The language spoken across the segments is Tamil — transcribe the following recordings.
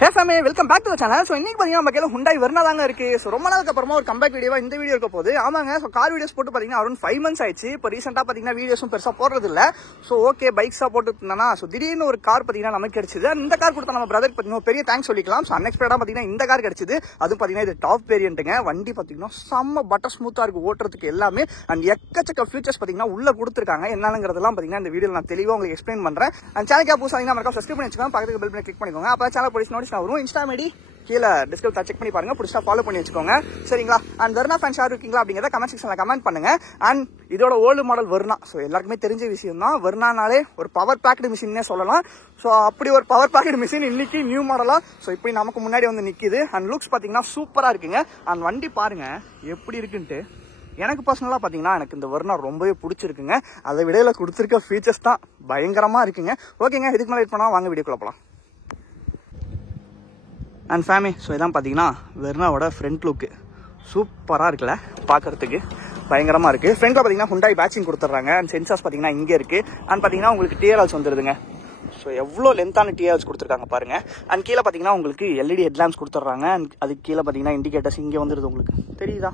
Hey family, welcome back to the channel. So இன்னைக்கு பாத்தீங்கன்னா நம்ம கையில Hyundai Verna தாங்க இருக்கு. So ரொம்ப நாளுக்கு அப்புறமா ஒரு கம்பேக் வீடியோவா இந்த வீடியோ இருக்க போகுது. ஆமாங்க, சோ கார் வீடியோஸ் போட்டு பாத்தீங்கன்னா அரௌண்ட் 5 months ஆயிடுச்சு. இப்போ ரீசெண்டா பாத்தீங்கன்னா வீடியோஸும் பெருசா போடுறது இல்ல. சோ ஓகே பைக்ஸா போட்டு இருந்தானா சோ திடீர்னு ஒரு கார் பாத்தீங்கன்னா நமக்கு கிடைச்சது. இந்த கார் கொடுத்த நம்ம பிரதருக்கு பாத்தீங்கன்னா பெரிய தேங்க்ஸ் சொல்லிக்கலாம். சோ அன்எக்ஸ்பெக்டடா பாத்தீங்கன்னா இந்த கார் கிடைச்சது. அதுவும் பாத்தீங்கன்னா இது டாப் வேரியன்ட்ங்க. வண்டி பாத்தீங்கன்னா செம்ம பட்டர் ஸ்மூத்தா இருக்கு ஓட்டுறதுக்கு எல்லாமே. அண்ட் எக்கச்சக்க ஃபீச்சர்ஸ் பாத்தீங்கன்னா உள்ள கொடுத்துருக்காங்க. என்னங்கிறதெல்லாம் பாத்தீங்கன்னா இந்த வீடியோல நான் தெளிவா உங்களுக்கு எக்ஸ்பிளைன் பண்றேன். அண்ட் சேனலுக்கு புதுசா மறக்காம சப்ஸ்கிரைப் பண்ணி வச்சுக்கோங்க. பக்கத்துக்கு பெல் பட்டனை கிளிக் பண்ணிக்கோங்க. அப்ப சேனல் போலீஸ் நோட்டிஸ் வரும். இன்ஸ்டா ஐடி கீழே டிஸ்கிரிப்ஷன் செக் பண்ணி பாருங்க, புடிச்சா ஃபாலோ பண்ணி வச்சுக்கோங்க. சரிங்களா? அண்ட் வெர்னா ஃபேன்ஸ் யார் இருக்கீங்களா அப்படிங்கறத கமெண்ட் செக்ஷன்ல கமெண்ட் பண்ணுங்க. அண்ட் இதோட ஓல்டு மாடல் வெர்னா. ஸோ எல்லாருக்குமே தெரிஞ்ச விஷயம் தான். வெர்னானாலே ஒரு பவர் பேக்டு மிஷின்னே சொல்லலாம். ஸோ அப்படி ஒரு பவர் பேக்டு மிஷின் இன்னைக்கு நியூ மாடலா ஸோ இப்படி நமக்கு முன்னாடி வந்து நிக்குது. அண்ட் லுக்ஸ் பாத்தீங்கன்னா சூப்பரா இருக்குங்க. அண்ட் வண்டி பாருங்க எப்படி இருக்குன்ட்டு. எனக்கு பர்சனலா பாத்தீங்கன்னா எனக்கு இந்த வெர்னா ரொம்பவே பிடிச்சிருக்குங்க. அதை விடையில கொடுத்துருக்க ஃபீச்சர்ஸ் தான் பயங்கரமா இருக்குங்க. ஓகேங்க, இதுக்கு மேலே வெயிட் பண்ணா வாங்க வீடியோக்குள்ள போலாம். அண்ட் ஃபேமிலி, ஸோ இதான் பார்த்தீங்கன்னா வெர்னாவோட ஃப்ரண்ட் லுக்கு சூப்பராக இருக்குல்ல, பார்க்கறதுக்கு பயங்கரமாக இருக்குது. ஃப்ரண்ட்டில் பார்த்தீங்கன்னா Hyundai பேட்சிங் கொடுத்துட்றாங்க. அண்ட் சென்சார்ஸ் பார்த்தீங்கன்னா இங்கே இருக்குது. அண்ட் பார்த்தீங்கன்னா உங்களுக்கு டிஆர்எல்ஸ் வந்துடுதுங்க. ஸோ எவ்வளோ லென்த்தான டிஆர்எல்ஸ் கொடுத்துருக்காங்க பாருங்கள். அண்ட் கீழே பார்த்தீங்கன்னா உங்களுக்கு எல்இடி ஹெட்லாம்ப்ஸ் கொடுத்துட்றாங்க. அண்ட் அதுக்கு கீழே பார்த்தீங்கன்னா இண்டிகேட்டர்ஸ் இங்கே வந்துடுது. உங்களுக்கு தெரியுதா?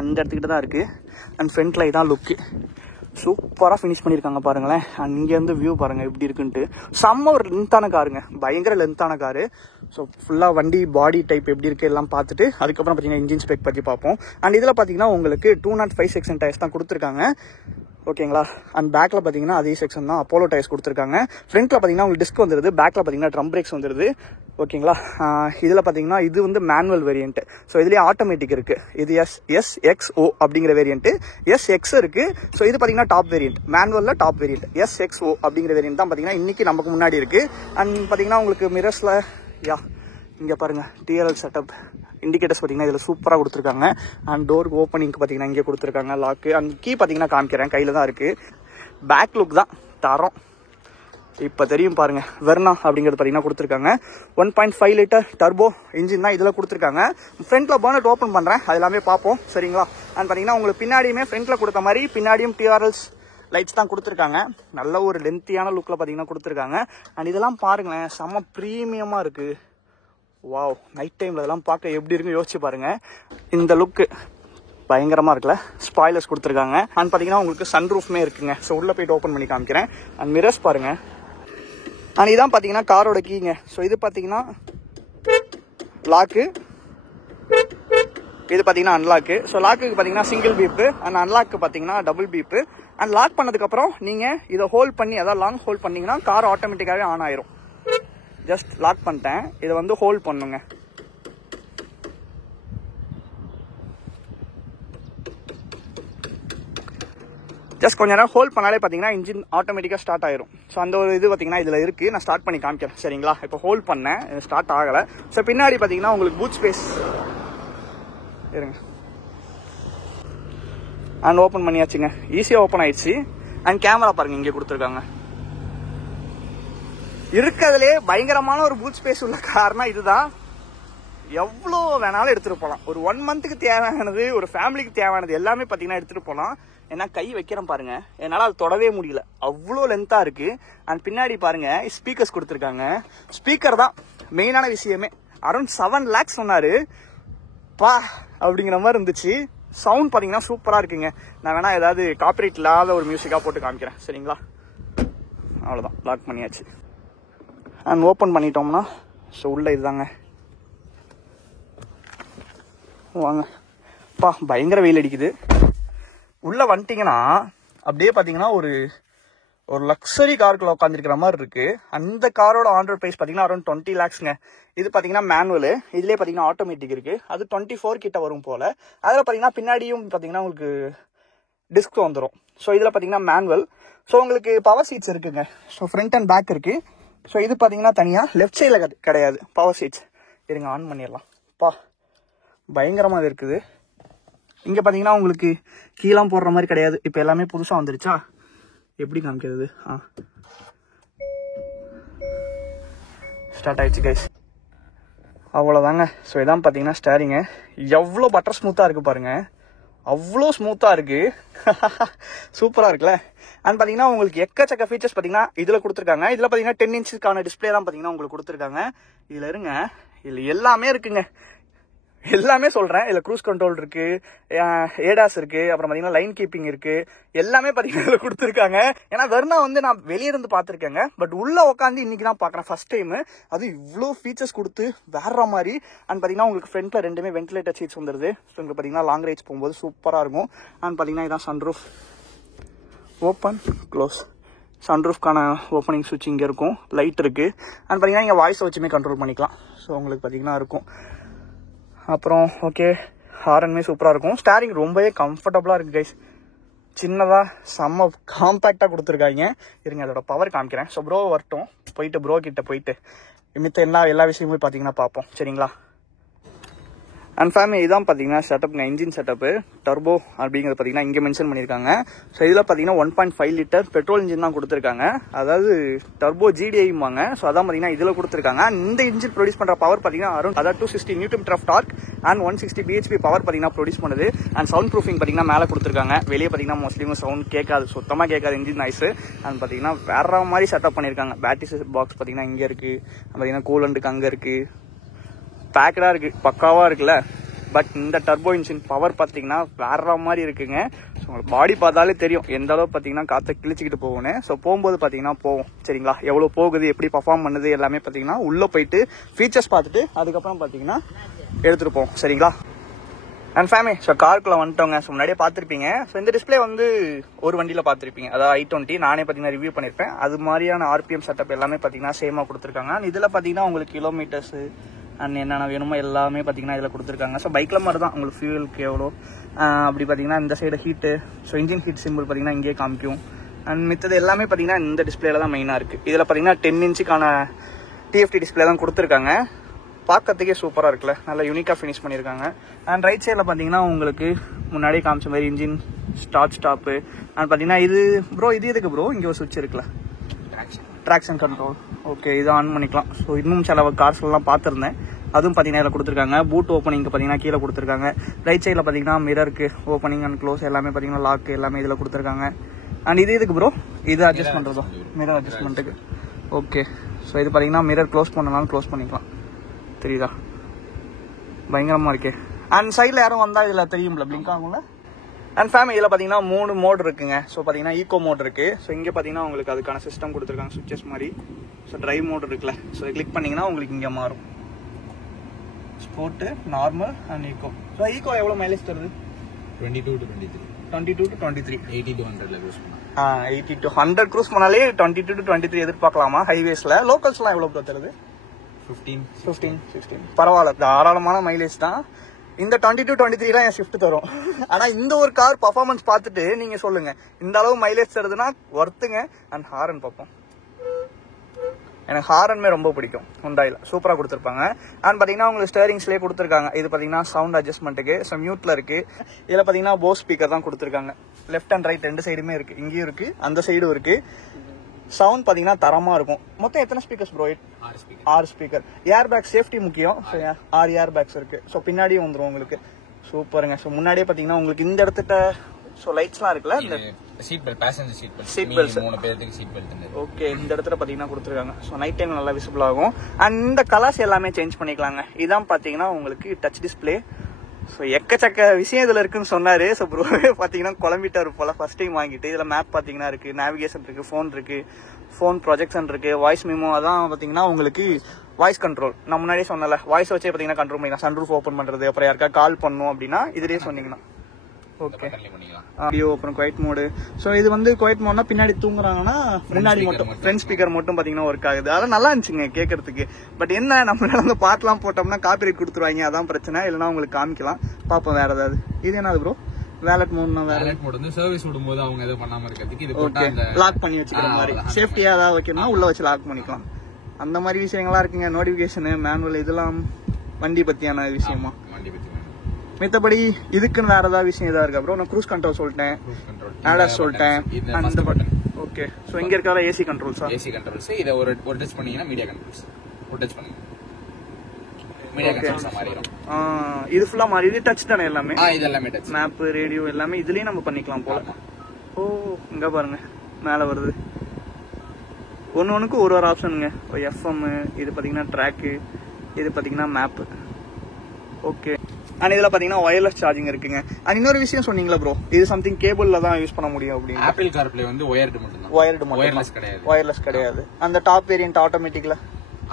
அந்த இடத்துக்கிட்ட தான் இருக்குது. அண்ட் ஃப்ரண்ட்டில் இதான் லுக்கு சூப்பராக ஃபினிஷ் பண்ணியிருக்காங்க பாருங்களேன். அண்ட் இங்கேருந்து வியூ பாருங்கள் எப்படி இருக்குன்ட்டு. செம்ம ஒரு லென்த்தான காருங்க, பயங்கர லென்த்தான காரு. ஸோ ஃபுல்லாக வண்டி பாடி டைப் எப்படி இருக்குது எல்லாம் பார்த்துட்டு அதுக்கப்புறம் பார்த்தீங்கன்னா இன்ஜின் ஸ்பெக் பற்றி பார்ப்போம். அண்ட் இதில் பார்த்தீங்கன்னா உங்களுக்கு 205 செக்ஷன் டயர்ஸ் தான் கொடுத்துருக்காங்க. ஓகேங்களா? அண்ட் பேக்கில் பார்த்தீங்கன்னா அதே செக்ஷன் தான் அப்போலோ டயர்ஸ் கொடுத்துருக்காங்க. ஃப்ரண்ட்டில் பார்த்தீங்கன்னா உங்களுக்கு டிஸ்க் வந்துடுது. பேக்கில் பார்த்தீங்கன்னா ட்ரம் பிரேக்ஸ் வந்துடுது. ஓகேங்களா? இதில் பார்த்தீங்கன்னா இது வந்து மேனுவல் வேரியன்ட். ஸோ இதுலேயே ஆட்டோமேட்டிக் இருக்குது. இது SXO அப்படிங்கிற வேரியன்ட். SX இருக்குது. ஸோ இது பார்த்தீங்கன்னா டாப் வேரியன்ட். மேனுவலில் டாப் வேரியன்ட் SXO அப்படிங்கிற வேரியன்ட் தான் பார்த்தீங்கன்னா இன்றைக்கி நமக்கு முன்னாடி இருக்குது. அண்ட் பார்த்தீங்கன்னா உங்களுக்கு மிரர்ஸில் இங்கே பாருங்கள் டிஆர்எல் செட்டப் இண்டிகேட்டர்ஸ் பார்த்தீங்கன்னா இதில் சூப்பராக கொடுத்துருக்காங்க. அண்ட் டோர் ஓப்பனிங்க்கு பார்த்தீங்கன்னா இங்கே கொடுத்துருக்காங்க லாக்கு. அண்ட் கீ பார்த்தீங்கன்னா காமிக்கிறேன், கையில் தான் இருக்குது. பேக் லுக் தான் தரோம். இப்போ தெரியும் பாருங்க, வெர்னா அப்படிங்கிறது பார்த்தீங்கன்னா கொடுத்துருக்காங்க. 1.5 லிட்டர் டர்போ இன்ஜின் தான் இதில் கொடுத்துருக்காங்க. ஃப்ரண்ட்டில் பர்னட் ஓப்பன் பண்ணுறேன், அது எல்லாமே பார்ப்போம். சரிங்களா? அண்ட் பார்த்தீங்கன்னா உங்களுக்கு பின்னாடியுமே ஃப்ரண்ட்டில் கொடுத்த மாதிரி பின்னாடியும் டிஆர்எல்ஸ் லைட்ஸ் தான் கொடுத்துருக்காங்க. நல்ல ஒரு லென்த்தியான லுக்கில் பார்த்தீங்கன்னா கொடுத்துருக்காங்க. அண்ட் இதெல்லாம் பாருங்களேன், செம்ம ப்ரீமியமாக இருக்குது. வாவ், நைட் டைமில் இதெல்லாம் பார்க்க எப்படி இருக்குன்னு யோசிச்சு பாருங்க. இந்த லுக்கு பயங்கரமாக இருக்குல்ல. ஸ்பாய்லர்ஸ் கொடுத்துருக்காங்க. அண்ட் பார்த்தீங்கன்னா உங்களுக்கு சன் ரூஃப்மே இருக்குங்க. ஸோ உள்ளே போயிட்டு ஓப்பன் பண்ணி காமிக்கிறேன். அண்ட் மிரர்ஸ் பாருங்க. அண்ட் இதான் பார்த்தீங்கன்னா காரோட கீங்க. ஸோ இது பார்த்தீங்கன்னா லாக்கு, இது பார்த்தீங்கன்னா அன்லாக்கு. ஸோ லாக்குக்கு பார்த்தீங்கன்னா சிங்கிள் பீப்பு, அண்ட் அன்லாக்கு பார்த்தீங்கன்னா டபுள் பீப்பு. அண்ட் லாக் பண்ணதுக்கப்புறம் நீங்கள் இதை ஹோல்ட் பண்ணி அதாவது லாங் ஹோல்ட் பண்ணிங்கன்னா கார் ஆட்டோமேட்டிக்காகவே ஆன் ஆயிரும். ஜஸ்ட் லாக் பண்ணிட்டேன், இதை வந்து ஹோல்ட் பண்ணுங்க. ஜஸ்ட் கொஞ்ச நேரம் ஹோல்ட் பண்ணாலே பார்த்தீங்கன்னா இன்ஜின் ஆட்டோமேட்டிக்காக ஸ்டார்ட் ஆயிரும். ஸோ அந்த ஒரு இது பார்த்தீங்கன்னா இதில் இருக்குது. நான் ஸ்டார்ட் பண்ணி காமிக்கிறேன். சரிங்களா? இப்போ ஹோல்ட் பண்ணேன், ஸ்டார்ட் ஆகலை. ஸோ பின்னாடி பார்த்தீங்கன்னா உங்களுக்கு பூட் ஸ்பேஸ் இருங்க. அண்ட் ஓப்பன் பண்ணியாச்சுங்க, ஈஸியாக ஓப்பன் ஆயிடுச்சு. அண்ட் கேமரா பாருங்க இங்கே கொடுத்துருக்காங்க. இருக்கிறதுலே பயங்கரமான ஒரு பூட் ஸ்பேஸ் உள்ள கார்னா இதுதான். எவ்வளோ வேணாலும் எடுத்துகிட்டு போகலாம். ஒரு 1 மந்த்துக்கு தேவையானது, ஒரு ஃபேமிலிக்கு தேவையானது எல்லாமே பார்த்தீங்கன்னா எடுத்துகிட்டு போகலாம். ஏன்னா கை வைக்கிறேன் பாருங்க, என்னால் அது தொடவே முடியல, அவ்வளோ லென்த்தாக இருக்குது. அண்ட் பின்னாடி பாருங்க ஸ்பீக்கர்ஸ் கொடுத்துருக்காங்க. ஸ்பீக்கர் தான் மெயினான விஷயமே. அரௌண்ட் 7 lakhs சொன்னார் பா அப்படிங்கிற மாதிரி இருந்துச்சு. சவுண்ட் பார்த்தீங்கன்னா சூப்பராக இருக்குங்க. நான் வேணா ஏதாவது காப்பிரைட் இல்லாத ஒரு மியூசிக்காக போட்டு காமிக்கிறேன். சரிங்களா? அவ்வளோதான், லாக் பண்ணியாச்சு. அண்ட் ஓப்பன் பண்ணிட்டோம்னா ஸோ உள்ள இதுதாங்க. வாங்க பா, பயங்கர வெயில் அடிக்குது. உள்ளே வந்துட்டிங்கன்னா அப்படியே பார்த்தீங்கன்னா ஒரு லக்ஸரி காருக்குள்ள உட்காந்துருக்கிற மாதிரி இருக்குது. அந்த காரோட ஆன்-ரோட் ப்ரைஸ் பார்த்தீங்கன்னா அரௌண்ட் 20 lakhsங்க. இது பார்த்தீங்கன்னா மேனுவலு, இதுலேயே பார்த்தீங்கன்னா ஆட்டோமேட்டிக் இருக்குது. அது 24 கிட்ட வரும் போல். அதில் பார்த்தீங்கன்னா பின்னாடியும் பார்த்தீங்கன்னா உங்களுக்கு டிஸ்க் வந்துடும். ஸோ இதில் பார்த்தீங்கன்னா மேனுவல். ஸோ உங்களுக்கு பவர் சீட்ஸ் இருக்குங்க. ஸோ ஃப்ரண்ட் அண்ட் பேக் இருக்குது. ஸோ இது பார்த்தீங்கன்னா தனியாக லெஃப்ட் சைடில் கிடையாது பவர் சீட்ஸ். இருங்க ஆன் பண்ணிடலாம். பா பயங்கரமாக இருக்குது. இங்கே பார்த்தீங்கன்னா உங்களுக்கு கீழே போடுற மாதிரி கிடையாது. இப்போ எல்லாமே புதுசாக வந்துருச்சா, எப்படி காமிக்கிறது? ஸ்டார்ட் ஆயிடுச்சு கைஸ். அவ்வளோதாங்க. ஸோ இதான் பார்த்தீங்கன்னா ஸ்டேரிங்கு எவ்வளோ பட்டர் ஸ்மூத்தாக இருக்குது பாருங்கள். அவ்வளோ ஸ்மூத்தாக இருக்குது. சூப்பராக இருக்குல்ல. அண்ட் பார்த்தீங்கன்னா உங்களுக்கு எக்கச்சக்க ஃபீச்சர்ஸ் பார்த்தீங்கன்னா இதில் கொடுத்துருக்காங்க. இதில் பார்த்தீங்கன்னா 10 இன்ச்சுக்கான டிஸ்பிளே தான் பார்த்தீங்கன்னா உங்களுக்கு கொடுத்துருக்காங்க. இதில் இருங்க, இதில் எல்லாமே இருக்குங்க. எல்லாமே சொல்கிறேன். இதில் க்ரூஸ் கண்ட்ரோல் இருக்குது, ஏடாஸ் இருக்குது, அப்புறம் பார்த்தீங்கன்னா லைன் கீப்பிங் இருக்குது. எல்லாமே பார்த்தீங்கன்னா இதில் கொடுத்துருக்காங்க. ஏன்னா வெர்னா வந்து நான் வெளியே இருந்து பார்த்துருக்கேங்க, பட் உள்ளே உட்காந்து இன்றைக்கி தான் பார்க்குறேன் ஃபஸ்ட் டைமு. அது இவ்வளோ ஃபீச்சர்ஸ் கொடுத்து வேற மாதிரி. அண்ட் பார்த்தீங்கன்னா உங்களுக்கு ஃப்ரண்ட்டில் ரெண்டுமே வென்டிலேட்டர் சீட்ஸ் வந்துடுது. ஸோ உங்களுக்கு பார்த்தீங்கன்னா லாங் ரைட்ஸ் போகும்போது சூப்பராக இருக்கும். அண்ட் பார்த்தீங்கன்னா இதான் சன்ரூஃப், ஓப்பன் க்ளோஸ். சன்ரூஃப்கான ஓப்பனிங் சுவிட்ச் இங்கே இருக்கும், லைட் இருக்குது. அண்ட் பார்த்தீங்கன்னா நீங்கள் வாய்ஸை வச்சுமே கண்ட்ரோல் பண்ணிக்கலாம். ஸோ உங்களுக்கு பார்த்தீங்கன்னா இருக்கும். அப்புறம் ஓகே, ஹாரனுமே சூப்பராக இருக்கும். ஸ்டேரிங் ரொம்பவே கம்ஃபர்டபுளாக இருக்குது கைஸ். சின்னதாக செம்ம காம்பேக்டாக கொடுத்துருக்காங்க. இருங்க அதோட பவர் காமிக்கிறேன். ஸோ ப்ரோ வரட்டும், போயிட்டு ப்ரோ கிட்ட போயிட்டு மித்த எல்லா விஷயமும் பார்த்தீங்கன்னா பார்ப்போம், சரிங்களா? அண்ட் ஃபேமிலி இதான் பார்த்தீங்கன்னா செட்டப்ங்க, இன்ஜின் செட்டப்பு. டர்போ அப்படிங்கிறது பார்த்தீங்கன்னா இங்கே மென்ஷன் பண்ணியிருக்காங்க. ஸோ இதில் பார்த்தீங்கன்னா 1.5 லிட்டர் பெட்ரோல் இன்ஜின் தான் கொடுத்துருக்காங்க. அதாவது டர்போ ஜிடிஐம்பாங்க. ஸோ அதான் பார்த்தீங்கன்னா இதில் கொடுத்துருக்காங்க. இந்த இன்ஜின் ப்ரொடியூஸ் பண்ணுற பவர் பார்த்தீங்கன்னா அரௌண்ட் அதாவது 260 newton of torque and 160 BHP power பார்த்தீங்கன்னா ப்ரொடியூஸ் பண்ணுது. அண்ட் சவுண்ட் ப்ரூஃபிங் பார்த்தீங்கன்னா மேலே கொடுத்துருக்காங்க. வெளியே பார்த்தீங்கன்னா மோஸ்ட்லி சவுண்ட் கேட்காது, சுத்தமாக கேட்காது இன்ஜின் நாய்ஸு. அண்ட் பார்த்தீங்கன்னா வேற மாதிரி செட்டப் பண்ணியிருக்காங்க. பேட்டரி பாக்ஸ் பார்த்தீங்கன்னா இங்கே இருக்குது. பார்த்தீங்கன்னா கூலண்டுக்கு அங்கே இருக்குது. பேக்கடாக இருக்குது, பக்காவாக இருக்குல்ல. பட் இந்த டர்போ இன்ஜின் பவர் பார்த்தீங்கன்னா வேற மாதிரி இருக்குங்க. ஸோ உங்களுக்கு பாடி பார்த்தாலே தெரியும் எந்த அளவு பார்த்தீங்கன்னா காற்றை கிழிச்சிக்கிட்டு போகணும்னு. ஸோ போகும்போது பார்த்தீங்கன்னா போகும், சரிங்களா? எவ்வளோ போகுது, எப்படி பர்ஃபார்ம் பண்ணுது எல்லாமே பார்த்தீங்கன்னா உள்ளே போயிட்டு ஃபீச்சர்ஸ் பார்த்துட்டு அதுக்கப்புறம் பார்த்தீங்கன்னா எடுத்துகிட்டு போவோம், சரிங்களா? அண்ட் ஃபேமிலி ஸோ காருக்குள்ளே வந்துட்டோங்க. ஸோ முன்னாடியே பார்த்துருப்பீங்க. ஸோ இந்த டிஸ்பிளே வந்து ஒரு வண்டியில் பார்த்துருப்பீங்க, அதாவது i20 நானே பார்த்தீங்கன்னா ரிவ்யூ பண்ணியிருப்பேன். அது மாதிரியான RPM செட்டப் எல்லாமே பார்த்தீங்கன்னா சேமாக கொடுத்துருக்காங்க. இதில் பார்த்தீங்கன்னா உங்களுக்கு கிலோமீட்டர்ஸு அண்ட் என்னென்ன வேணுமோ எல்லாமே பார்த்தீங்கன்னா இதில் கொடுத்துருக்காங்க. ஸோ பைக்கில் மாதிரி தான் உங்களுக்கு ஃபியூலுக்கு எவ்வளோ அப்படி பார்த்தீங்கன்னா இந்த side heat. So engine heat simple பார்த்தீங்கன்னா இங்கேயே காமிக்கும். அண்ட் மித்தது எல்லாமே பார்த்தீங்கன்னா இந்த டிஸ்பிளேல தான் மெயினாக இருக்குது. இதில் பார்த்தீங்கன்னா 10 இன்ச்சுக்கான TFT டிஸ்பிளே தான் கொடுத்துருக்காங்க. பார்க்கறதுக்கே சூப்பராக இருக்குல்ல, நல்லா யூனிக்காக ஃபினிஷ் பண்ணியிருக்காங்க. அண்ட் ரைட் சைடில் பார்த்தீங்கன்னா உங்களுக்கு முன்னாடியே காமிச்ச மாதிரி இன்ஜின் ஸ்டார்ட் ஸ்டாப்பு. அண்ட் பார்த்தீங்கன்னா இது ப்ரோ இது எதுக்கு ப்ரோ இங்கே ஒரு சுவிட்ச் இருக்குல்ல, ட்ராக்ஷன் கண்ட்ரோல். ஓகே, இதை ஆன் பண்ணிக்கலாம். ஸோ இன்னும் சில கார்ஸ்லாம் பார்த்துருந்தேன், அதுவும் பார்த்தீங்கன்னா இதில் கொடுத்துருக்காங்க. பூட் ஓப்பனிங்க்கு பார்த்தீங்கன்னா கீழே கொடுத்துருக்காங்க. ரைட் சைடில் பார்த்தீங்கன்னா மிரருக்கு ஓப்பனிங் அண்ட் க்ளோஸ் எல்லாமே பார்த்தீங்கன்னா லாக் எல்லாமே இதில் கொடுத்துருக்காங்க. அண்ட் இது எதுக்கு ப்ரோ? இது அட்ஜஸ்ட் பண்ணுறதோ, மிரர் அட்ஜஸ்ட்மெண்ட்டுக்கு. ஓகே, ஸோ இது பார்த்தீங்கன்னா மிரர் க்ளோஸ் பண்ணனாலும் க்ளோஸ் பண்ணிக்கலாம், தெரியுதா? பயங்கரமாக இருக்கே. அண்ட் சைடில் யாரும் வந்தால் இதில் தெரியும்ல, பிளிங்க் ஆகும்ல. அண்ட் ஃபேமிலி இதில் பார்த்தீங்கன்னா 3 மோட் இருக்குங்க. ஸோ பார்த்தீங்கன்னா ஈகோ மோட் இருக்குது. ஸோ இங்கே பார்த்தீங்கன்னா உங்களுக்கு அதுக்கான சிஸ்டம் கொடுத்துருக்காங்க, சுவிச்சஸ் மாதிரி. ஸோ ட்ரைவ் மோட் இருக்குல்ல, ஸோ கிளிக் பண்ணிங்கன்னா உங்களுக்கு இங்கே மாறும் sport, normal and eco. So eco எவ்வளோ மைலேஜ் தருது? 22 to 23. 22 to 23. 80 to 100 க்ரூஸ் பண்ணலாம். 80 to 100 க்ரூஸ் பண்ணாலே 22 to 23 எதிர்பார்க்கலாமா ஹைவேஸில்? லோக்கல்ஸ்லாம் எவ்வளோ ப்ரோ தருது? 15, 16. பரவாயில்ல, தாராளமான மைலேஜ் தான். இந்த 22 to 23 தான் என் ஷிஃப்ட் தரும். ஆனால் இந்த ஒரு கார் பர்ஃபார்மன்ஸ் பார்த்துட்டு நீங்கள் சொல்லுங்கள், இந்த அளவு மைலேஜ் தருதுன்னா ஒர்த்துங்க. அண்ட் ஹாரன் பார்ப்போம். எனக்கு ஹாரன்மே ரொம்ப பிடிக்கும், ஹுண்டாயில் சூப்பராக கொடுத்துருப்பாங்க. அண்ட் பார்த்தீங்கன்னா உங்களுக்கு ஸ்டேரிங்ஸ்லேயே கொடுத்துருக்காங்க. இது பார்த்தீங்கன்னா சவுண்ட் அட்ஜஸ்ட்மெண்ட்டுக்கு. ஸோ மியூட்டில் இருக்குது. இதில் பார்த்தீங்கன்னா போஸ் ஸ்பீக்கர் தான் கொடுத்துருக்காங்க. லெஃப்ட் அண்ட் ரைட் ரெண்டு சைடுமே இருக்குது, இங்கேயும் இருக்குது அந்த சைடும் இருக்குது. சவுண்ட் பார்த்தீங்கன்னா தரமாக இருக்கும். மொத்தம் எத்தனை speakers bro? 6 speaker. Air bag safety முக்கியம். 6 ஏர் பேக்ஸ் இருக்குது. ஸோ பின்னாடியும் வந்துடும் உங்களுக்கு. சூப்பருங்க. ஸோ முன்னாடியே பார்த்தீங்கன்னா உங்களுக்கு இந்த இடத்துட்ட ஸோ லைட்ஸ்லாம் இருக்குல்ல, இந்த seat belt, passenger seat belt, seat belt 3 பேருக்கு சீட் பெல்ட். ஓகே, இந்த இடத்துல பார்த்தீங்கன்னா கொடுத்துருக்காங்க. ஸோ நைட் டைம் நல்லா விசிபிள் ஆகும். அண்ட் இந்த கலர்ஸ் எல்லாமே சேஞ்ச் பண்ணிக்கலாங்க. இதான் பார்த்தீங்கன்னா உங்களுக்கு டச் டிஸ்பிளே. ஸோ எக்கச்சக்க விஷயம் இதில் இருக்குன்னு சொன்னார். ஸோ ப்ரோவே பார்த்தீங்கன்னா குழம்பிட்டார் போல் ஃபர்ஸ்ட் டைம் வாங்கிட்டு. இதில் மேப் பார்த்தீங்கன்னா இருக்குது, நேவிகேஷன் இருக்குது, ஃபோன் இருக்குது, ஃபோன் ப்ரொஜெக்ஷன் இருக்குது, வாய்ஸ் மெமோ. அதான் பார்த்தீங்கன்னா உங்களுக்கு வாய்ஸ் கண்ட்ரோல். நான் முன்னாடியே சொன்னல, வாய்ஸ் வச்சே பார்த்தீங்கன்னா கண்ட்ரோல் பண்ணிக்கலாம். சன்ரூஃப் ஓப்பன் பண்ணுறது, அப்புறம் யாருக்கா கால் பண்ணணும் அப்படின்னா இதுலேயே சொன்னீங்கன்னா ஓகே. ஆடியோ, அப்புறம் குவைட் மோடு. ஸோ இது வந்து குவைட் மோட்னா பின்னாடி தூங்குறாங்கன்னா முன்னாடி மட்டும் ஃப்ரண்ட் ஸ்பீக்கர் மட்டும் பார்த்தீங்கன்னா ஒர்க் ஆகுது. அதெல்லாம் நல்லா இருந்துச்சுங்க கேட்கறதுக்கு. பட் என்ன, நம்மளால வந்து பாட்டெலாம் போட்டோம்னா காப்பிரைட் கொடுத்துருவாங்க, அதான் பிரச்சனை. இல்லைன்னா உங்களுக்கு காமிக்கலாம், பார்ப்போம் வேற ஏதாவது. இது என்னது ப்ரோ? வேலட் மோட்னா வேலட் மோட் வந்து சர்வீஸ் விடும்போது அவங்க எதுவும் பண்ணாம இருக்கிறதுக்கு இது போட்டா லாக் பண்ணி வச்சுக்கிற மாதிரி. சேஃப்டியா ஏதாவது வைக்கணும்னா உள்ள வச்சு லாக் பண்ணிக்கலாம். அந்த மாதிரி விஷயங்கள்லாம் இருக்குங்க. நோட்டிஃபிகேஷனு, மேனுவல், இதெல்லாம் வண்டி பத்தியான விஷயமா. வண்டி பத்தி மித்தபடி இதுக்குன்னு வேற ஏதாவது விஷயம் ஏதாவது இருக்கா ப்ரோ? நான் க்ரூஸ் கண்ட்ரோல் சொல்லிட்டேன், ஆடாஸ் சொல்லிட்டேன். அந்த பட்டன் ஓகே. ஸோ இங்க இருக்கிற ஏசி கண்ட்ரோல்ஸா? AC controls. இதை ஒரு டச் பண்ணீங்கன்னா மீடியா கண்ட்ரோல்ஸ். ஒரு டச் பண்ணுங்க, மீடியா கன்சோல்ஸா மாறிடும். இது ஃபுல்லா மாறி இது டச் தானே எல்லாமே? இது எல்லாமே டச். மேப், ரேடியோ எல்லாமே இதுலயே நம்ம பண்ணிக்கலாம் போல. ஓ இங்க பாருங்க மேல வருது. ஒன்னுக்கு ஒரு ஆப்ஷனுங்க. FM, இது பாத்தீங்கன்னா ட்ராக்கு, இது பாத்தீங்கன்னா மேப். ஓகே. அண்ட் இதுல பாத்தீங்கன்னா வயர்லெஸ் சார்ஜிங் இருக்குங்க. அண்ட் இன்னொரு விஷயம் சொன்னீங்களா ப்ரோ, இது சம்திங் கேபிள்ல தான் யூஸ் பண்ண முடியும் அப்படின்னு. ஆப்பிள் கார்ப்ளே வந்து ஒயர்டு மட்டும் தான். வயர்லெஸ் கிடையாது. அந்த டாப் வேரியன்ட் ஆட்டோமேட்டிக்ல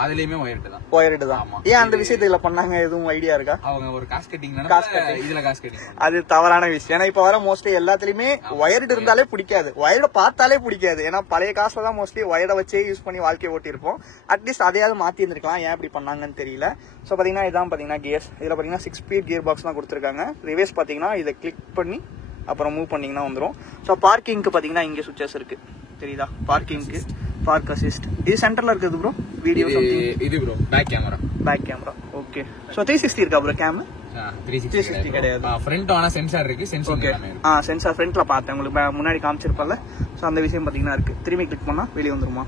அதுலயுமே ஒயர்டு தான். ஏன் அந்த விஷயத்துல பண்ணாங்க? எதுவும் ஐடியா இருக்கா? அவங்க ஒரு காசு கட்டிங் இதுல காசு கட்டிங். அது தவறான விஷயம். ஏன்னா இப்ப வர மோஸ்ட்லி எல்லாத்துலயுமே ஒயர்டு இருந்தாலே பிடிக்காது, ஒயர்ட பார்த்தாலே பிடிக்காது. ஏன்னா பழைய காசுல தான் மோஸ்ட்லி ஒயர்டை வச்சே யூஸ் பண்ணி வாழ்க்கையை ஓட்டி இருப்போம். அட்லீஸ்ட் அதையாவது மாத்தி இருந்திருக்கலாம். ஏன் இப்படி பண்ணாங்கன்னு தெரியல. சோ பாத்தீங்கன்னா இதான் பாத்தீங்கன்னா கியர்ஸ். இதுல பாத்தீங்கன்னா 6 ஸ்பீட் கியர் பாக்ஸ் தான் கொடுத்துருக்காங்க. ரிவர்ஸ் பாத்தீங்கன்னா இதை கிளிக் பண்ணி அப்புறம் மூவ் பண்ணீங்கன்னா வந்துடும். ஸோ பார்க்கிங்க்கு பாத்தீங்கன்னா இங்க சுவிச்சஸ் இருக்கு, தெரியுதா? பார்க்கிங்க்கு பார்க் அசிஸ்ட். இது சென்டர்ல இருக்குது ப்ரோ. வீடியோ இது bro back camera. Okay. So 360 இருக்கா ப்ரோ கேம்? 360 கிடையாது. ஃப்ரண்ட் ஆனா சென்சார் இருக்கு. ஓகே. சென்சார் ஃப்ரண்ட்ல பார்த்தேன், உங்களுக்கு முன்னாடி காமிச்சிருப்பல. சோ அந்த விஷயம் பாத்தீங்கன்னா இருக்கு. திரும்பி கிளிக் பண்ணா வெளிய வந்துருமா?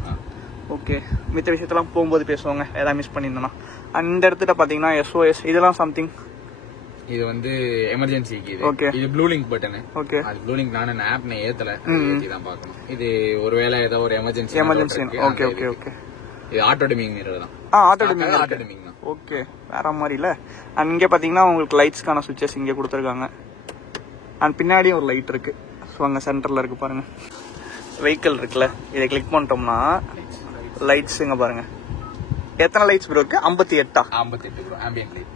ஓகே. மித்த விஷயத்தெல்லாம் போகும்போது பேசுவாங்க, ஏதாவது மிஸ் பண்ணியிருந்தோம்னா. அந்த இடத்துல பாத்தீங்கன்னா SOS இதெல்லாம் சம்திங். இது வந்து எமர்ஜென்சிக்கு. இது ப்ளூ லிங்க் பட்டன். ஓகே. அது ப்ளூ லிங்க் நானே ஆப் ஏத்தல, ஏத்தி தான் பார்க்கணும். இது ஒருவேளை ஏதோ ஒரு எமர்ஜென்சி. ஓகே. இது ஆட்டோ டிமிங் மிரர் தான். ஆட்டோ டிமிங் தான். ஓகே. வேற மாதிரி இல்ல. அண்ட் இங்க பாத்தீங்கன்னா உங்களுக்கு லைட்ஸ்க்கான சுவிட்சஸ் இங்க கொடுத்துருக்காங்க. அண்ட் பின்னாடியும் ஒரு லைட் இருக்கு. ஸோ அங்க சென்டர்ல இருக்கு பாருங்க. வெஹிக்கிள் இருக்குல்ல, இதை கிளிக் பண்ணிட்டோம்னா லைட்ஸ் இங்க பாருங்க. எத்தனை லைட்ஸ் ப்ரோ இருக்கு? 58 ப்ரோ. Ambient light.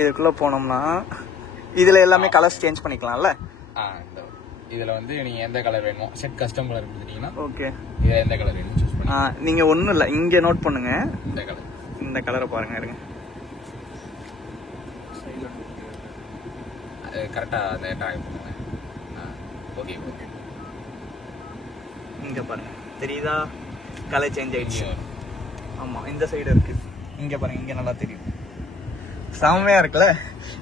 இதுக்குள்ள போனோம்னா இதுல எல்லாமே கலர்ஸ் சேஞ்ச் பண்ணிக்கலாம்ல. இதுல வந்து நீங்க எந்த கலர் வேணுமோ செட் கஸ்டம் கலர் கொடுத்தீங்கன்னா ஓகே. இதுல எந்த கலர் வேணுமோ சூஸ் பண்ணி நீங்க ஒண்ணும் இல்ல, இங்க நோட் பண்ணுங்க. இந்த கலரை பாருங்க, இருங்க. கரெக்டா அந்த டிராக் பண்ணுங்க. ஓகே. இங்க பாருங்க, தெரியுதா? கலர் சேஞ்ச் ஆயிடுச்சு. ஆமா, இந்த சைடு இருக்கு. இங்க பாருங்க, இங்க நல்லா தெரியும். செம்மையா இருக்குல்ல.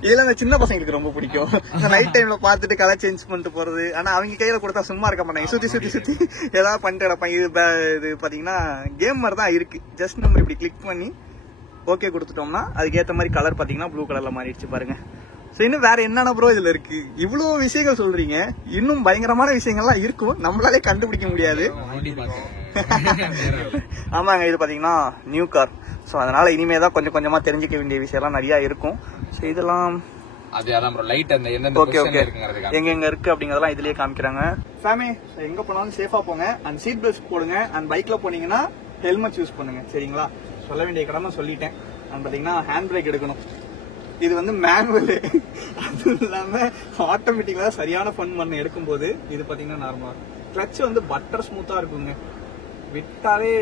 இதுல இந்த சின்ன பசங்களுக்கு ரொம்ப பிடிக்கும். நைட் டைம்ல பாத்துட்டு கலர் சேஞ்ச் பண்ணிட்டு போறது. ஆனா அவங்க கையில கொடுத்தா சும்மா இருக்க மாட்டாங்க, சுத்தி ஏதாவது பண்ணிட்டு கிடப்பாங்க. இது பாத்தீங்கன்னா கேம் மாதிரி தான் இருக்கு. ஜஸ்ட் நம்ம இப்படி கிளிக் பண்ணி ஓகே கொடுத்துட்டோம்னா அதுக்கேற்ற மாதிரி கலர் பாத்தீங்கன்னா ப்ளூ கலர்ல மாறிடுச்சு பாருங்க. சோ இன்னும் வேற என்னென்ன ப்ரோ இதுல இருக்கு? இவ்வளவு விஷயங்கள் சொல்றீங்க, இன்னும் பயங்கரமான விஷயங்கள்லாம் இருக்கும், நம்மளாலே கண்டுபிடிக்க முடியாது. ஆமாங்க, இது பாத்தீங்கன்னா நியூ கார். ஸோ அதனால இனிமேதான் கொஞ்சம் கொஞ்சமா தெரிஞ்சுக்க வேண்டிய விஷயம்லாம் நிறைய இருக்கும். ஸோ இதெல்லாம் எங்க இருக்கு அப்படிங்கறதெல்லாம் இதுலயே காமிக்கிறாங்க. ஃபேமே எங்க போனாலும் சேஃபா போங்க. அண்ட் சீட் பெல்ட் போடுங்க. அண்ட் பைக்ல போனீங்கன்னா ஹெல்மெட் யூஸ் பண்ணுங்க, சரிங்களா? சொல்ல வேண்டிய கடமை சொல்லிட்டேன். அண்ட் பாத்தீங்கன்னா ஹேண்ட் பிரேக் எடுக்கணும். இது வந்து மேனுவல், அது இல்லாம ஆட்டோமேட்டிக்கா சரியான ஃபன் பண்ண எடுக்கும் போது இது பாத்தீங்கன்னா நார்மலா. கிளட்ச் வந்து பட்டர் ஸ்மூத்தா இருக்குங்க, விட்டாலே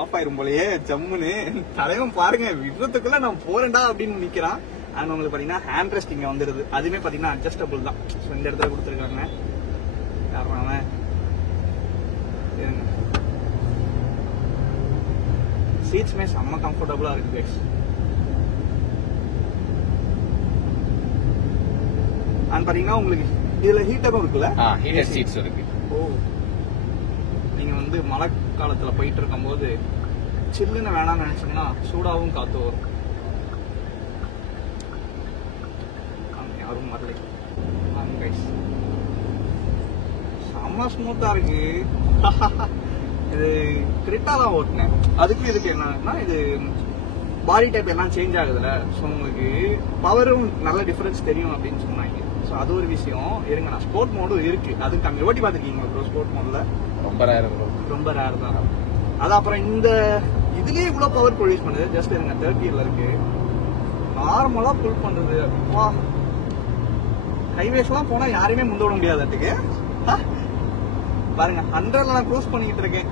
ஆஃப் ஆயிரும் போலயே ஜம்முன்னு. தலைவன் பாருங்க, விடுறதுக்குள்ள நான் போறேன்டா அப்படின்னு நிக்கிறான். அண்ட் உங்களுக்கு பாத்தீங்கன்னா ஹேண்ட் ரெஸ்ட் இங்க வந்துருது. அதுமே பாத்தீங்கன்னா அட்ஜஸ்டபிள் தான். இந்த இடத்துல கொடுத்துருக்காங்க. சீட்ஸ்மே செம்ம கம்ஃபர்டபுளா இருக்கு கைஸ். அண்ட் பாத்தீங்கன்னா உங்களுக்கு இதுல ஹீட்டரும் இருக்குல்ல, ஹீட்டர் சீட்ஸ் இருக்கு. ஓ, நீங்க வந்து மழை காலத்துல போயிட்டு இருக்கும் போது சில்லுன்னு வேணாம்னு நினைச்சோம்னா சூடாவும் காத்து வரும். யாரும் வரல. செம்ம ஸ்மூத்தா இருக்கு. இது கிரிட்டா தான் ஓட்டினேன். அதுக்கு இதுக்கு என்னன்னா, இது பாடி டைப் எல்லாம் சேஞ்ச் ஆகுதுல. ஸோ உங்களுக்கு பவரும் நல்ல டிஃபரன்ஸ் தெரியும் அப்படின்னு சொன்னாங்க. ஸோ அது ஒரு விஷயம். இருங்க, நான் ஸ்போர்ட் மோடும் இருக்கு, அதுக்கு கம்மி ஓட்டி பார்த்துருக்கீங்களா ப்ரோ? ஸ்போர்ட் மோட்ல ரொம்ப ரேர் தான். அது அப்புறம் இந்த இதுலயே இவ்வளவு பவர் ப்ரொடியூஸ் பண்ணுது. ஜஸ்ட் இருங்க, 30ல இருக்கு. நார்மலா புல் பண்றது. அப்பா, ஹைவேஸ் எல்லாம் போனா யாரையுமே முந்த விட முடியாதுக்கு பாருங்க. 100ல நான் க்ரூஸ் பண்ணிக்கிட்டு இருக்கேன்,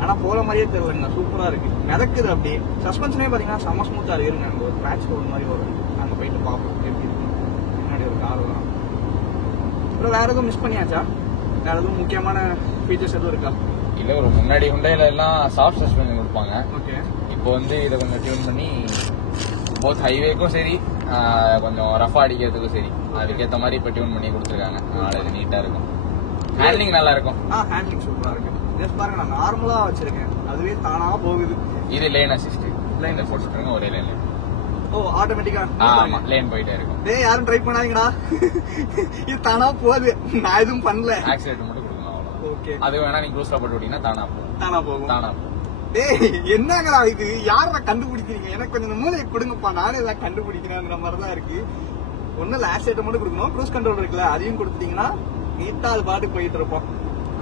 ஆனா போற மாதிரியே தெரியலங்க. சூப்பரா இருக்கு, மிதக்குது அப்படியே. சஸ்பென்ஷனே பாத்தீங்கன்னா செம்ம ஸ்மூத்தா இருங்க. அங்க ஒரு பேட்ச் ரோடு மாதிரி வரும், அங்க போயிட்டு பார்ப்போம் எப்படி இருக்கு. முன்னாடி ஒரு கார் வரும். அப்புறம் வேற எதுவும் மிஸ் பண்ணியாச்சா? வேற எதுவும் முக்கியமான ஃபீச்சர்ஸ் எதுவும் இருக்கா? இல்ல, ஒரு முன்னாடி ஹுண்டாயில எல்லாம் சாஃப்ட் சஸ்பென்ஷன் கொடுப்பாங்க. ஓகே. இப்போ வந்து இதை கொஞ்சம் டியூன் பண்ணி போத் ஹைவேக்கும் சரி, கொஞ்சம் ரஃபா அடிக்கிறதுக்கும் சரி, அதுக்கேற்ற மாதிரி இப்போ டியூன் பண்ணி கொடுத்துருக்காங்க. அதனால இது நீட்டா இருக்கும். ஹேண்ட்லிங் நல்லா இருக்கும். ஹேண்ட்லிங் சூப்பரா இருக்கு. ஜஸ்ட் பாருங்க, நான் நார்மலா வச்சிருக்கேன், அதுவே தானா போகுது. இது லேன் அசிஸ்ட். லைன்ல போட்டுருங்க, ஒரே லைன்ல. ஓ ஆட்டோமேட்டிக்கா? ஆமா, லைன் போயிட்டே இருக்கும். டேய் யாரும் ட்ரை பண்ணாதீங்கடா, இது தானா போகுது, நான் எதுவும் பண்ணல. ஆக்சிலேட்டர் மட்டும் கொடுக்கணும் அவ்வளவுதான். ஓகே, அது வேணா நீங்க க்ரூஸ்ல போட்டு விட்டீங்கன்னா தானா போகும். தானா போகும். தானா போகும். டேய் என்னங்கடா இது, யாரா கண்டுபிடிக்கிறீங்க? எனக்கு கொஞ்சம் மூளையை கொடுங்கப்பா, நானே எல்லாம் கண்டுபிடிக்கிறேங்கிற மாதிரி தான் இருக்கு. ஒன்னும் இல்ல, ஆக்சிலேட்டர் மட்டும் கொடுக்கணும். க்ரூஸ் கண்ட்ரோல் இருக்குல்ல, அதையும் கொடுத்துட்டீங்கன்னா நீட்டா அது பாட்டு போயிட்டு இருப்போம்.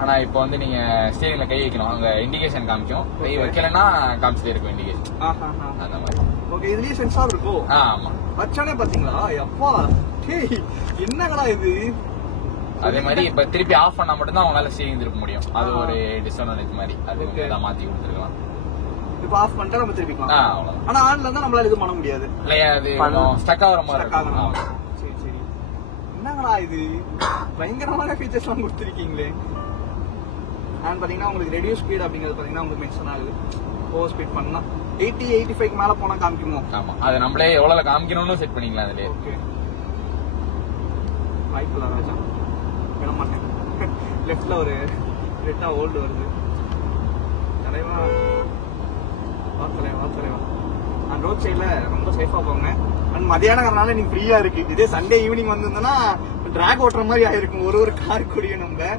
ஆனா இப்போ வந்து நீங்க ஸ்டீரிங்ல கை வைக்கணும், அங்க இண்டிகேஷன் காமிக்கும். கை வைக்கலன்னா காமிச்சிட்டே இருக்கும் இண்டிகேஷன். அந்த மாதிரி. ஓகே, இதுலயே சென்சார் இருக்கும். ஆமா, வச்சானே பாத்தீங்களா? எப்பா டேய் என்னங்கடா இது. அதே மாதிரி இப்ப திருப்பி ஆஃப் பண்ணா மட்டும் தான் அவங்களால ஸ்டீரிங் திருப்ப முடியும். அது ஒரு டிஸ்அட்வான்டேஜ் மாதிரி. அது எல்லாம் மாத்தி கொடுத்துருக்கலாம். இப்ப ஆஃப் பண்ணிட்டா நம்ம திருப்பிக்கலாம். அவ்வளவுதான். ஆனா ஆன்ல இருந்தா நம்மளால இது பண்ண முடியாது. இல்லையா, அது ஸ்டக் ஆகுற மாதிரி இருக்கும். சரி சரி, என்னங்கடா இது, பயங்கரமான ஃபீச்சர்ஸ் எல்லாம் கொடுத்துருக்கீங்களே. அண்ட் பாத்தீங்கன்னா உங்களுக்கு ரெடியூஸ் ஸ்பீட் அப்படிங்கிறது பாத்தீங்கன்னா உங்களுக்கு மென்ஷன் ஆகுது. ஓவர் ஸ்பீட் பண்ணா 80-85 மேல போனா காமிக்குமோ? ஆமா, அது நம்மளே எவ்வளவு காமிக்கணும்னு செட் பண்ணிக்கலாம் அதுலயே. ஓகே, வாய்ப்புல ராஜா விட மாட்டேன். லெஃப்ட்ல ஒரு ரெட்டா ஓல்டு வருது. தலைவா தலைவா அண்ட் ரோட் சைட்ல ரொம்ப சேஃபா போங்க. அண்ட் மதியானங்கிறனால நீங்க ஃப்ரீயா இருக்கு. இதே சண்டே ஈவினிங் வந்திருந்தோம்னா டிராக் ஓட்டுற மாதிரி ஆயிருக்கும் ஒரு கார் கூடிய. நம்ம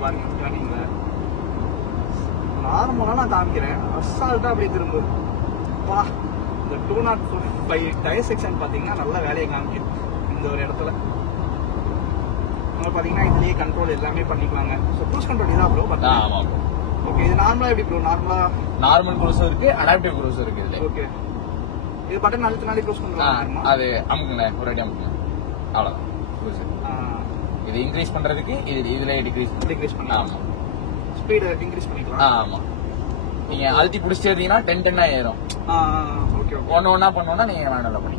பாருங்க டர்னிங்ல நார்மலா நான் காமிக்கிறேன், அசால்ட்டா அப்படியே திரும்ப. வா, இந்த 205 டயர் செக்ஷன் பாத்தீங்கன்னா நல்ல வேலையை காமிக்கும். இந்த ஒரு இடத்துல பாத்தீங்கன்னா இதுலயே கண்ட்ரோல் எல்லாமே பண்ணிக்கலாங்க. ஸோ க்ரூஸ் கண்ட்ரோல் இதான் ப்ரோ. ஆமா. ஓகே, இது நார்மலா எப்படி ப்ரோ? நார்மல் க்ரூஸும் இருக்கு, அடாப்டிவ் க்ரூஸும் இருக்கு இதுல. ஓகே, இது பட்டன் அழுத்தினாலே க்ரூஸ் கண்ட்ரோல். அது அமுக்குங்க, ஒரு அடி அமுக்குங்க, அவ்வளவுதான் க்ரூஸ். இது இன்க்ரீஸ் பண்றதுக்கு இதுல டிக்ரீஸ் பண்ணலாம். ஆமா, ஸ்பீடு இன்க்ரீஸ் பண்ணிக்கலாம். ஆமா, நீங்க அழுத்தி புடிச்சிட்டே இருந்தீங்கன்னா 10-10 ஏறும். ஓகே, ஒன்னா பண்ணோம்னா நீங்க மேனுவலா பண்ணி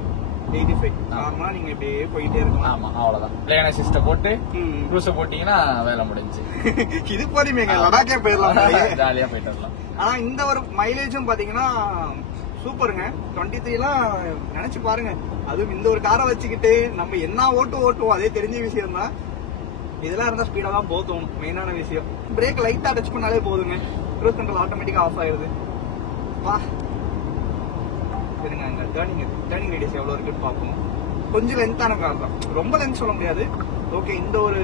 85 நார்மலா நீங்க இப்படியே போயிட்டே இருக்கலாம். ஆமா, அவ்வளவுதான். பிளேன் அசிஸ்ட போட்டு க்ரூஸ போட்டீங்கன்னா வேலை முடிஞ்சு. இது போதுமேங்க, லடாக்கே போயிடலாம், ஜாலியா போயிட்டு வரலாம். ஆனா இந்த ஒரு மைலேஜும் பாத்தீங்கன்னா சூப்பருங்க. 23 எல்லாம் நினைச்சு பாருங்க. அதுவும் இந்த ஒரு காரை வச்சுக்கிட்டு நம்ம என்ன ஓட்டுவோம் அதே தெரிஞ்ச விஷயம் தான். இதெல்லாம் இருந்தா ஸ்பீடா தான் போகும். மெயினான விஷயம் பிரேக் லைட்டா டச் பண்ணாலே போதுங்க, க்ரூஸ் கண்ட்ரோல் ஆட்டோமேட்டிக்கா ஆஃப் ஆயிருது. வா இருங்க, அங்க டர்னிங் ரேடியஸ் எவ்வளவு இருக்குன்னு பார்ப்போம். கொஞ்சம் லென்த்தான கார் தான், ரொம்ப லென்த் சொல்ல முடியாது. ஓகே, இந்த ஒரு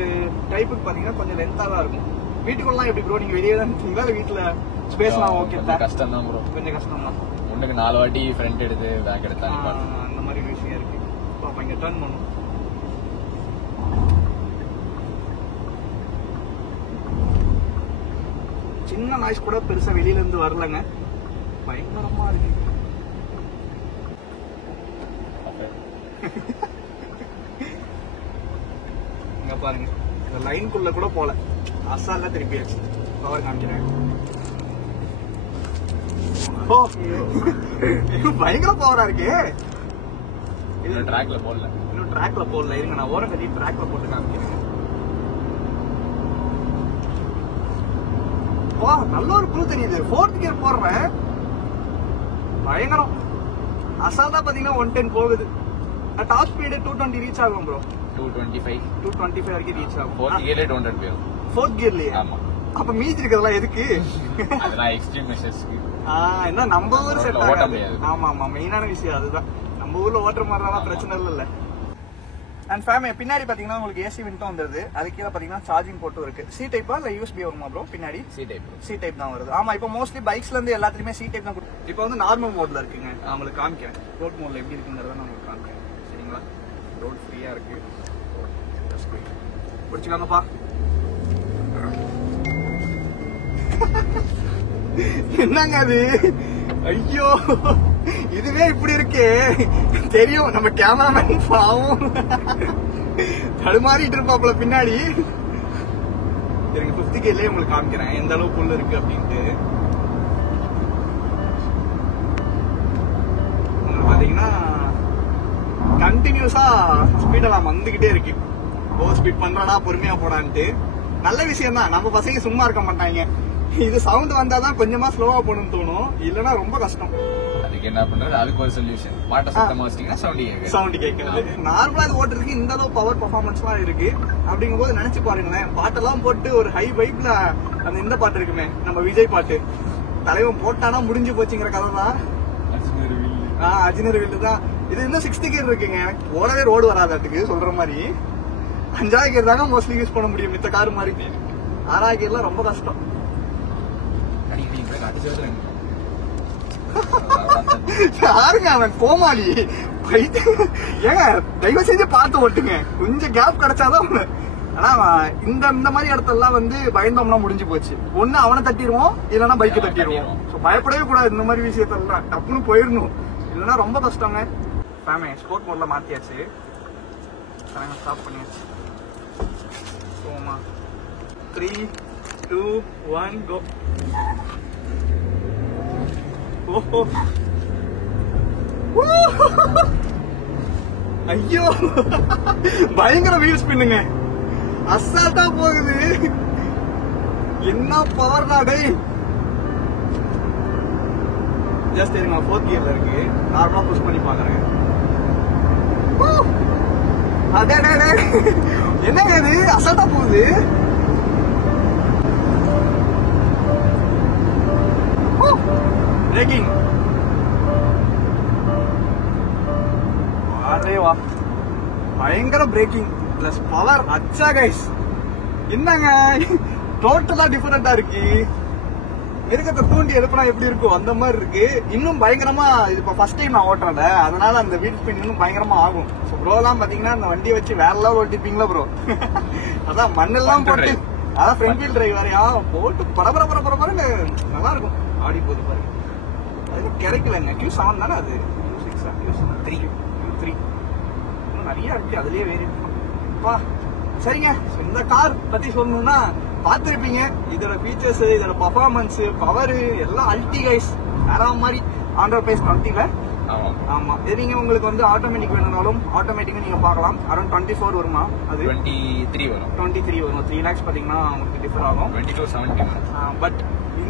டைப்புக்கு பாத்தீங்கன்னா கொஞ்சம் லென்த்தா தான் இருக்கும். வீட்டுக்குள்ளலாம் எப்படி ப்ரோ, நீங்க வெளியே தான் இருக்கீங்களா? வீட்டுல ஸ்பேஸ்லாம் ஓகே தான்? கஷ்டம் தான் ப்ரோ, கொஞ்சம் கஷ்டம் தான். ஒண்ணுக்கு 4 வாட்டி ஃப்ரண்ட் எடுத்து பேக் எடுத்தாங்க, அந்த மாதிரி விஷயம் இருக்கு. பாப்பா இங்க டர்ன் பண்ணும். சின்ன நாய்ஸ் கூட பெருசா வெளியில இருந்து வரலங்க, பயங்கரமா இருக்கு. இங்க பாருங்க, இந்த லைனுக்குள்ள கூட போல, அசால்ட்டா திருப்பியாச்சு. பவர் காமிக்கிறேன். ஓ பயங்கர பவரா இருக்கு. இது ட்ராக்ல போடல, இன்னும் ட்ராக்ல போடல. இருங்க நான் ஓரம் கட்டி ட்ராக்ல போட்டு காமிக்கிறேன். வா, நல்ல ஒரு புது தெரியுது. 4th கியர் போடுறேன், பயங்கரம். அசால்ட்டா பாத்தீங்கன்னா 110 போகுது. டாப் ஸ்பீடு 220 ரீச் ஆகும் ப்ரோ. 225 வரைக்கும் ரீச் ஆகும். 4th கியர்ல 200 போகும். 4th கியர்லயே? ஆமா. அப்ப மீதி இருக்கிறதெல்லாம் எதுக்கு? அதெல்லாம் எக்ஸ்ட்ரீம் மெஷர்ஸ்க்கு. என்ன நம்ம ஊர் செட் ஓட்ட ஆகாது. முடியாது. ஆமா ஆமா, மெயினான விஷயம் அதுதான். நம்ம ஊர்ல ஓட்டுற மாதிரிலாம் பிரச்சனை இல்ல. அண்ட் ஃபேமே பின்னாடி பாத்தீங்கன்னா உங்களுக்கு ஏசி விண்டும் வந்துருது. அது கீழே பாத்தீங்கன்னா சார்ஜிங் போர்ட்டும் இருக்கு. சி டைப்பா இல்ல யூஎஸ்பி வருமா ப்ரோ? பின்னாடி சி டைப் தான் வருது. ஆமா, இப்போ மோஸ்ட்லி பைக்ஸ்ல இருந்து எல்லாத்துலயுமே சி டைப் தான். இப்போ வந்து நார்மல் மோட்ல இருக்குங்க, நான் உங்களுக்கு காமிக்கிறேன். ரோட் மோட்ல எப்படி இருக்குங்கிறத நான் உங்களுக்கு காமிக்கிறேன். சரிங்களா? ரோட் ஃப்ரீயா இருக்கு, பிடிச்சிக்காங்கப்பா. என்னங்க அது? ஐயோ, இதுவே இப்படி இருக்கே. தெரியும் நம்ம கேமராமேன் பாவம் தடுமாறிட்டு இருப்பாப்ல பின்னாடி. 50 கியர்லயே உங்களுக்கு காமிக்கிறேன் எந்த அளவுக்கு உள்ள இருக்கு அப்படின்ட்டு. பாத்தீங்கன்னா கண்டினியூஸா ஸ்பீடெல்லாம் வந்துகிட்டே இருக்கு. ஓவர் ஸ்பீட் பண்றடா, பொறுமையா போடான்ட்டு. நல்ல விஷயம் தான், நம்ம பசங்க சும்மா இருக்க மாட்டாங்க. இது சவுண்ட் வந்தாதான் கொஞ்சமா ஸ்லோவா போகணும்னு தோணும், இல்லன்னா ரொம்ப கஷ்டம். அதுக்கு என்ன பண்றது? அதுக்கு ஒரு சொல்யூஷன். பாட்ட சத்தமா வச்சிட்டீங்கன்னா சவுண்ட் கேட்காது. நார்மலா இது ஓட்டுறதுக்கு இந்த அளவு பவர் பெர்ஃபார்மன்ஸ் எல்லாம் இருக்கு. அப்படிங்கும் போது நினைச்சு பாருங்களேன், பாட்டெல்லாம் போட்டு ஒரு ஹை வைப்ல அந்த இந்த பாட்டு இருக்குமே, நம்ம விஜய் பாட்டு, தலைவன் போட்டானா முடிஞ்சு போச்சுங்கிற கதை தான். அஜினர் வீட்டு தான் இது. இன்னும் 60 கியர் இருக்குங்க. ஓடவே ரோடு வராதாட்டுக்கு சொல்ற மாதிரி. 5வது கியர் தாங்க மோஸ்ட்லி யூஸ் பண்ண முடியும் மித்த கார் மாதிரி. 6வது கியர்லாம் ரொம்ப கஷ்டம். யாருங்க அவன் கோமாளி ஏங்க தயவு செஞ்சு பார்த்து ஓட்டுங்க. கொஞ்சம் கேப் கிடைச்சாதான். ஆனா இந்த மாதிரி இடத்தெல்லாம் வந்து பயந்தோம்னா முடிஞ்சு போச்சு. ஒண்ணு அவனை தட்டிடுவோம், இல்லைன்னா பைக்கை தட்டிடுவோம். பயப்படவே கூடாது இந்த மாதிரி விஷயத்தெல்லாம். டப்புன்னு போயிடணும், இல்லைன்னா ரொம்ப கஷ்டங்க. ஃபேமே ஸ்போர்ட் மோட்ல மாத்தியாச்சு. ஸ்டாப் பண்ணியாச்சு. போமா 3, 2, 1 கோ. ஓஹோ ஐயோ பயங்கர வீல் ஸ்பின்னுங்க. அசால்ட்டா போகுது. என்ன பவர்டா டேய். ஜஸ்ட் இருங்க 4th கியர்ல இருக்கு. நார்மலா புஷ் பண்ணி பாக்குறேன். அடே என்னங்க இது அசால்ட்டா போகுது. பிரேக்கிங் வா பயங்கர பிரேக்கிங் பிளஸ் பவர். அச்சா கைஸ் என்னங்க டோட்டலா டிஃபரெண்டா இருக்கு. மிருகத்தை தூண்டி எழுப்பினா எப்படி இருக்கும் அந்த மாதிரி இருக்கு. இன்னும் பயங்கரமா இது இப்ப ஃபர்ஸ்ட் டைம் நான் ஓட்டுறேன், அதனால அந்த வீல் ஸ்பின் இன்னும் பயங்கரமா ஆகும். ப்ரோ எல்லாம் பாத்தீங்கன்னா அந்த வண்டியை வச்சு வேற லெவல் ஓட்டிப்பீங்களா ப்ரோ. அதான் மண்ணெல்லாம் போட்டு அதான் ஃப்ரண்ட் வீல் டிரைவ் வேறையா போட்டு பரபரன்னு நல்லா இருக்கும். ஆடி போகுது பாருங்க. அது கிடைக்கலங்க. Q7 தானே அது. Q3 இன்னும் நிறைய இருக்கு. அதுலயே வேறு சரிங்க. இந்த கார் பத்தி சொல்லணும்னா பாத்துருப்பீங்க. இதோட ஃபீச்சர்ஸ், இதோட பர்ஃபார்மன்ஸ், பவர் எல்லாம் அல்டி கைஸ். வேற மாதிரி ஆண்ட்ராய்ட் பிரைஸ் 20ல. ஆமா இது நீங்க உங்களுக்கு வந்து ஆட்டோமேட்டிக் வேணும்னாலும் ஆட்டோமேட்டிக்கா நீங்க பார்க்கலாம். அரௌண்ட் 24 வருமா? அது 23 வரும். 3 lakhs பாத்தீங்கன்னா உங்களுக்கு டிஃபர் ஆகும். 2270. பட்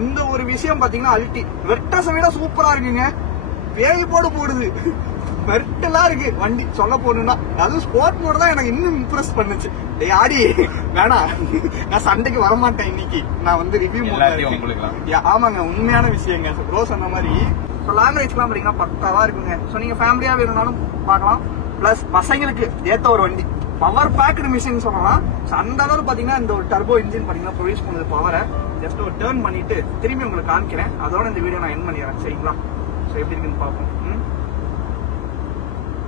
இந்த ஒரு விஷயம் பாத்தீங்கன்னா அல்டி வெர்டஸை விட சூப்பரா இருக்குங்க. பேய் போடுது. வெர்டலா இருக்கு வண்டி சொல்ல போனா. அதுவும் ஸ்போர்ட் மோட் தான் எனக்கு இன்னும் இம்ப்ரெஸ் பண்ணுச்சு. ஆடி வேணாம், நான் சண்டைக்கு வரமாட்டேன் இன்னைக்கு. நான் வந்து ரிவ்யூ ஆமாங்க உண்மையான விஷயங்க. ப்ரோ சொன்ன மாதிரி லாங் ரைட்ஸ்லாம் பாத்தீங்கன்னா பக்காவா இருக்குங்க. ஸோ நீங்க ஃபேமிலியா வேணும்னாலும் பார்க்கலாம். பிளஸ் பசங்களுக்கு ஏத்த ஒரு வண்டி. பவர் பேக்டு மிஷின் சொல்லலாம். அந்த அளவுக்கு பாத்தீங்கன்னா இந்த ஒரு டர்போ இன்ஜின் பாத்தீங்கன்னா ப்ரொடியூஸ் பண்ணுது பவரை. ஜஸ்ட் ஒரு டர்ன் பண்ணிட்டு திரும்பி உங்களுக்கு காமிக்கிறேன். அதோட இந்த வீடியோ நான் எண்ட் பண்ணிடுறேன். சரிங்களா? ஸோ எப்படி இருக்குன்னு பார்ப்போம்.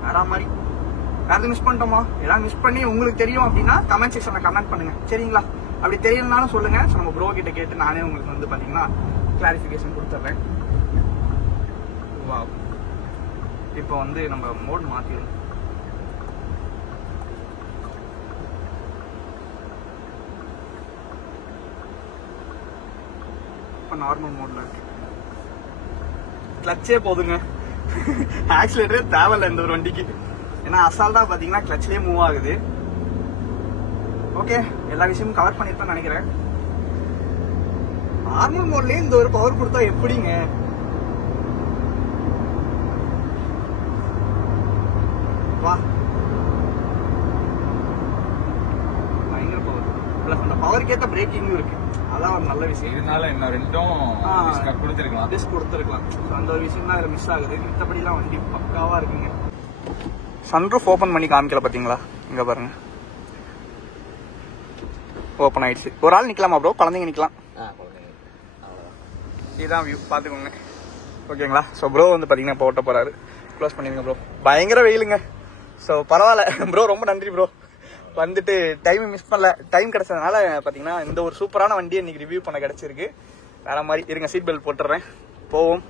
வேற மாதிரி வேற மிஸ் பண்ணிட்டோமா? எல்லாம் மிஸ் பண்ணி உங்களுக்கு தெரியும் அப்படின்னா கமெண்ட் செக்ஷன்ல கமெண்ட் பண்ணுங்க. சரிங்களா? அப்படி தெரியலனாலும் சொல்லுங்க. ஸோ நம்ம ப்ரோ கிட்ட கேட்டு நானே உங்களுக்கு வந்து பாத்தீங்கன்னா கிளாரிபிகேஷன் கொடுத்துட்றேன். வாவ். இப்போ வந்து நம்ம மோட் மாத்திடுவோம். இப்போ நார்மல் மோட்ல இருக்கு. கிளச்சே போதுங்க. ஆக்சிலேட்டரே தேவையில்ல இந்த ஒரு வண்டிக்கு. ஏன்னா அசால்ட்டா பாத்தீங்கன்னா கிளச்லயே மூவ் ஆகுது. ஓகே எல்லா விஷயமும் கவர் பண்ணிருப்பேன் நினைக்கிறேன். நார்மல் மோட்லயே இந்த ஒரு பவர் கொடுத்தா எப்படிங்க? வா பயங்கர பவர். பிளஸ் அந்த பவருக்கு ஏற்ற பிரேக்கிங்கும் இருக்கு. அதான் ஒரு நல்ல விஷயம். இதனால என்ன ரெண்டும் கொடுத்துருக்கலாம். டிஸ்க் கொடுத்துருக்கலாம். அந்த ஒரு விஷயம் தான் மிஸ் ஆகுது. மித்தபடிலாம் வண்டி பக்காவா இருக்குங்க. சன்ரூஃப் ஓபன் பண்ணி காமிக்கல பாத்தீங்களா? இங்க பாருங்க ஓபன் ஆயிடுச்சு. ஒரு ஆள் நிக்கலாமா ப்ரோ? குழந்தைங்க நிக்கலாம். இதுதான் வியூ பாத்துக்கோங்க. ஓகேங்களா? ஸோ ப்ரோ வந்து பாத்தீங்கன்னா இப்போ ஓட்ட போறாரு. க்ளோஸ் பண்ணிருங்க ப்ரோ. பயங்கர வெயிலுங்க. ஸோ பரவாயில்ல ப்ரோ, ரொம்ப நன்றி ப்ரோ. வந்துட்டு டைம் மிஸ் பண்ணல. டைம் கிடைச்சதுனால பாத்தீங்கன்னா இந்த ஒரு சூப்பரான வண்டியை இன்னைக்கு ரிவ்யூ பண்ண கிடைச்சிருக்கு. வேற மாதிரி இருங்க. சீட் பெல்ட் போட்டுறேன். போவோம்.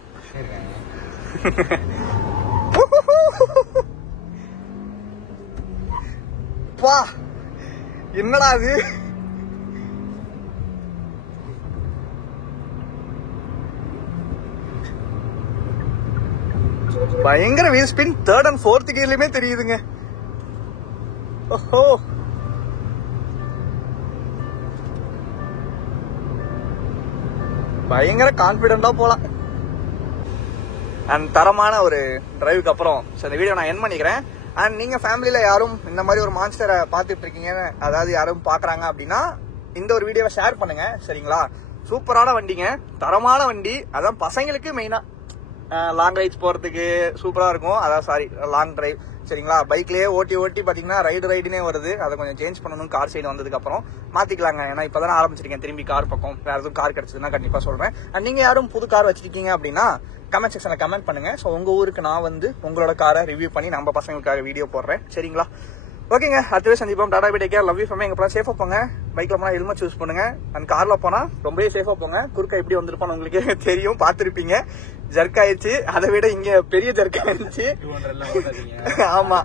பா என்னடா அது? பயங்கர wheel spin. 3rd and 4th கியர்லயுமே தெரியுதுங்க. ஓஹோ பயங்கர கான்பிடென்டா போலாம். அண்ட் தரமான ஒரு டிரைவுக்கு அப்புறம் இந்த வீடியோ நான் எண்ட் பண்ணிக்கிறேன். அண்ட் நீங்க ஃபேமிலியில யாரும் இந்த மாதிரி ஒரு மான்ஸ்டரை பார்த்துட்டு இருக்கீங்க, அதாவது யாரும் பாக்குறாங்க அப்படின்னா இந்த ஒரு வீடியோவை ஷேர் பண்ணுங்க. சரிங்களா? சூப்பரான வண்டிங்க, தரமான வண்டி. அதான் பசங்களுக்கு மெயினா லாங் ரைட்ஸ் போறதுக்கு சூப்பரா இருக்கும். அதான் சாரி லாங் டிரைவ் சரிங்களா. பைக்லயே ஓட்டி பாத்தீங்கன்னா ரைடுனே வருது. அதை கொஞ்சம் சேஞ்ச் பண்ணணும் கார் சைடு வந்ததுக்கு அப்புறம் மாத்திக்கலாங்க. ஏன்னா இப்பதான் ஆரம்பிச்சிருக்கேன் திரும்பி கார் பக்கம். வேற எதுவும் கார் கிடைச்சதுன்னா கண்டிப்பா சொல்றேன். நீங்க யாரும் புது கார் வச்சிருக்கீங்க அப்படின்னா கமெண்ட் செக்ஷன்ல கமெண்ட் பண்ணுங்க. ஸோ உங்க ஊருக்கு நான் வந்து உங்களோட காரை ரிவ்யூ பண்ணி நம்ம பசங்களுக்காக வீடியோ போடுறேன் சரிங்களா. ஓகேங்க, அடுத்தவே சந்திப்போம். Tata bye take care, love you from. எங்க போனா சேஃபா போங்க. பைக்ல போனா ஹெல்மெட் சூஸ் பண்ணுங்க. அண்ட் கார்ல போனா ரொம்பவே சேஃபா போங்க. குறுக்க எப்படி வந்திருப்பான்னு உங்களுக்கு தெரியும், பாத்துருப்பீங்க. ஜர்க் ஆயிடுச்சு, அதை விட இங்க பெரிய ஜர்க் ஆயிடுச்சு. ஆமா,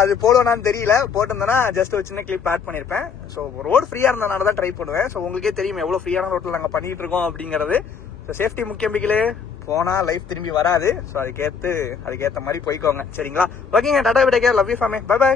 அது போடுவேனான்னு தெரியல. போட்டிருந்தேன்னா ஜஸ்ட் ஒரு சின்ன கிளிப் ஆட் பண்ணிருப்பேன். ஸோ ரோடு ஃப்ரீயா இருந்தனால தான் ட்ரை பண்ணுவேன். ஸோ உங்களுக்கே தெரியும் எவ்வளவு ஃப்ரீயான ரோட்ல நாங்க பண்ணிட்டு இருக்கோம் அப்படிங்கிறது. ஸோ சேஃப்டி முக்கியம் பிகிலே, போனா லைஃப் திரும்பி வராது. ஸோ அதுக்கேற்ற மாதிரி போய்க்கோங்க சரிங்களா. ஓகேங்க, tata bye take care, love you from. Bye by.